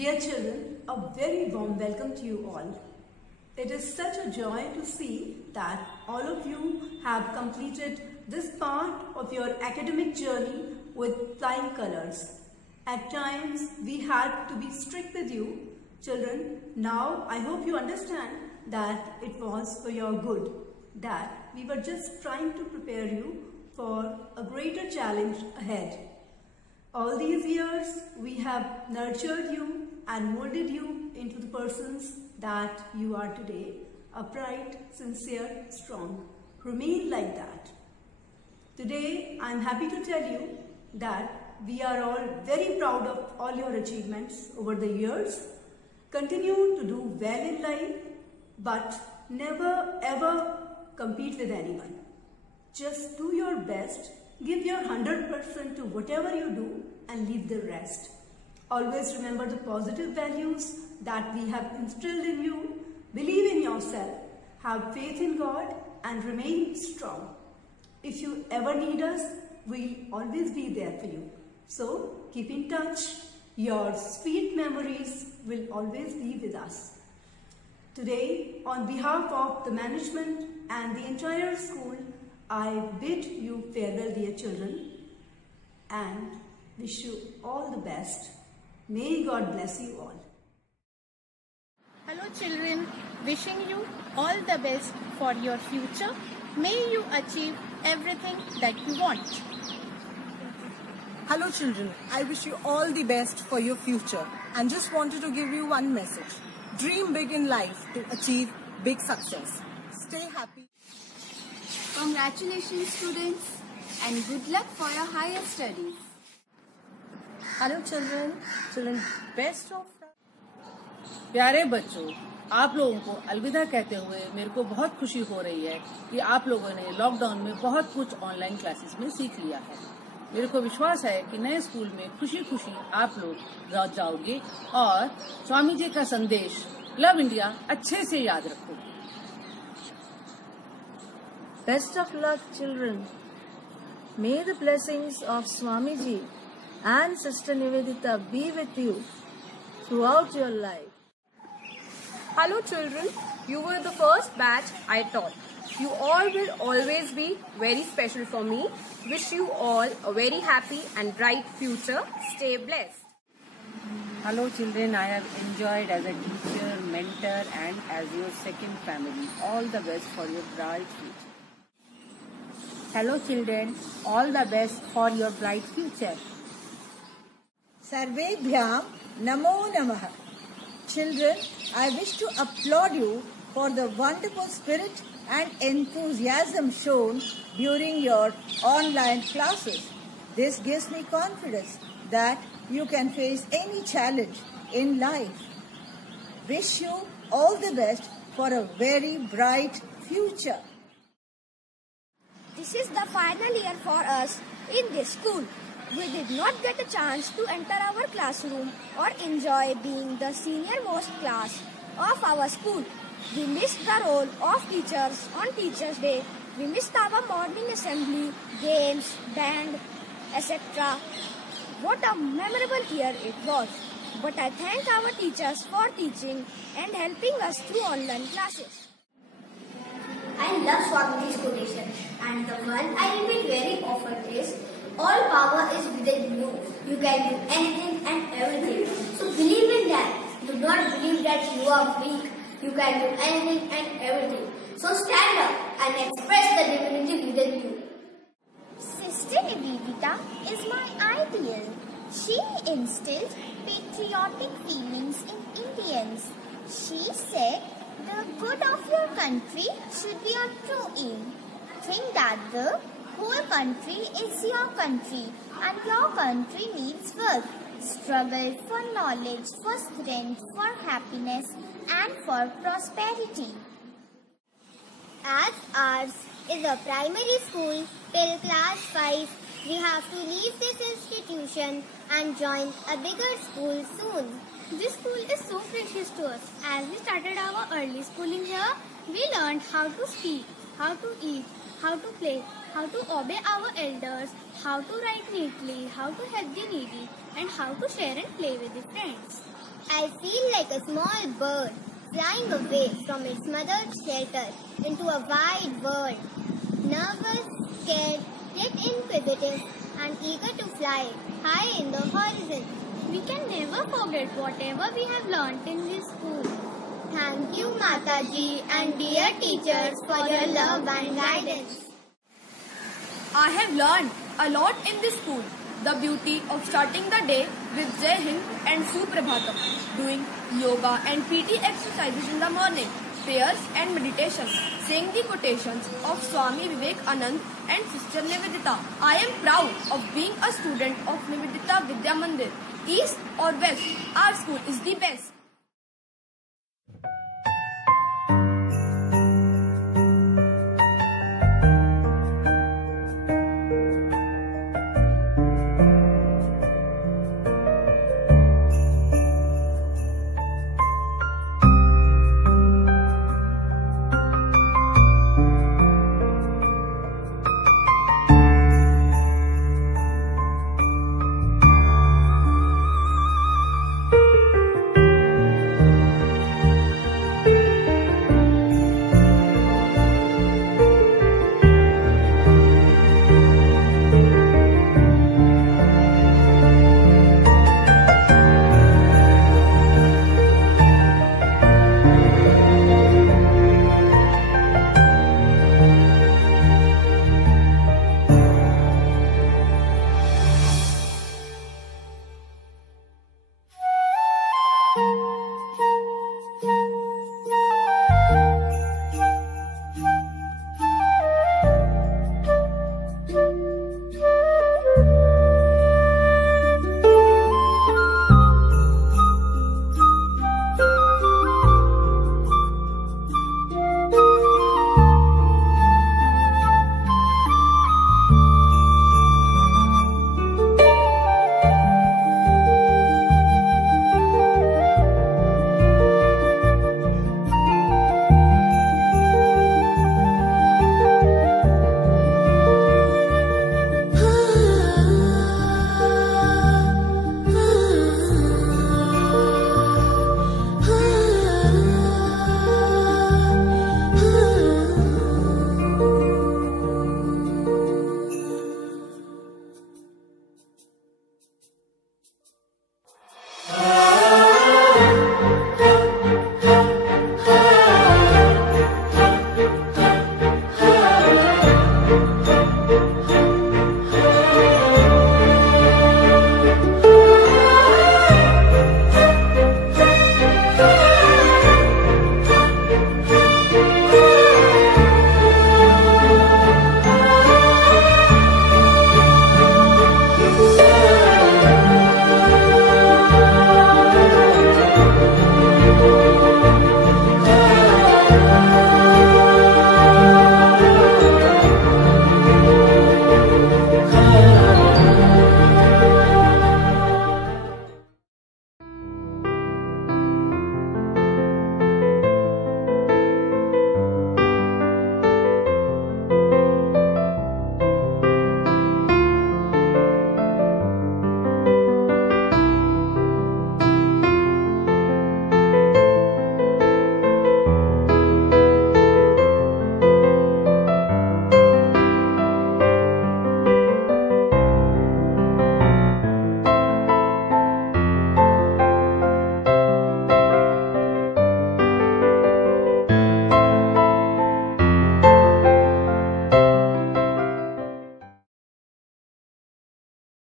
Dear children, a very warm welcome to you all. It is such a joy to see that all of you have completed this part of your academic journey with flying colors. At times, we had to be strict with you, children. Now, I hope you understand that it was for your good, that we were just trying to prepare you for a greater challenge ahead. All these years, we have nurtured you and molded you into the persons that you are today, upright, sincere, strong. Remain like that. Today, I am happy to tell you that we are all very proud of all your achievements over the years. Continue to do well in life, but never ever compete with anyone. Just do your best, give your 100% to whatever you do and leave the rest. Always remember the positive values that we have instilled in you. Believe in yourself, have faith in God and remain strong. If you ever need us, we'll always be there for you. So keep in touch. Your sweet memories will always be with us. Today, on behalf of the management and the entire school, I bid you farewell, dear children, and wish you all the best. May God bless you all. Hello children, wishing you all the best for your future. May you achieve everything that you want. Hello children, I wish you all the best for your future and just wanted to give you one message. Dream big in life to achieve big success. Stay happy. Congratulations students and good luck for your higher studies. Hello children best of प्यारे बच्चों, आप लोगों को अलविदा कहते हुए मेरे को बहुत खुशी हो रही है कि आप लोगों ने लॉकडाउन में बहुत कुछ ऑनलाइन क्लासेस में सीख लिया है। मेरे को विश्वास है कि नए स्कूल में खुशी खुशी आप लोग जाओगे और स्वामी जी का संदेश लव इंडिया अच्छे से याद रखोगे। Best of luck, children. May the blessings of Swamiji and Sister Nivedita be with you throughout your life. Hello children, you were the first batch I taught. You all will always be very special for me. Wish you all a very happy and bright future. Stay blessed. Hello children, I have enjoyed as a teacher, mentor and as your second family. All the best for your bright future. Hello children, all the best for your bright future. Sarvebhyam Namo Namaha. Children, I wish to applaud you for the wonderful spirit and enthusiasm shown during your online classes. This gives me confidence that you can face any challenge in life. Wish you all the best for a very bright future. This is the final year for us in this school. We did not get a chance to enter our classroom or enjoy being the senior-most class of our school. We missed the role of teachers on Teachers' Day. We missed our morning assembly, games, band, etc. What a memorable year it was. But I thank our teachers for teaching and helping us through online classes. I love Swamiji's quotation, and the one I repeat very often is, all power is within you. You can do anything and everything. So believe in that. Do not believe that you are weak. You can do anything and everything. So stand up and express the divinity within you. Sister Nivedita is my ideal. She instilled patriotic feelings in Indians. She said, the good of your country should be your true aim. Think that the whole country is your country and your country needs work. Struggle for knowledge, for strength, for happiness and for prosperity. As ours is a primary school till class 5, we have to leave this institution and join a bigger school soon. This school is so precious to us. As we started our early schooling here, we learned how to speak, how to eat, how to play, how to obey our elders, how to write neatly, how to help the needy, and how to share and play with the friends. I feel like a small bird flying away from its mother's shelter into a wide world. Nervous, scared, yet inquisitive and eager to fly high in the horizon. We can never forget whatever we have learnt in this school. Thank you, Mataji and dear teachers for your love and guidance. I have learned a lot in this school. The beauty of starting the day with Jai Hind and Suprabhatam, doing yoga and PT exercises in the morning, prayers and meditation, saying the quotations of Swami Vivekanand and Sister Nivedita. I am proud of being a student of Nivedita Vidya Mandir. East or West, our school is the best.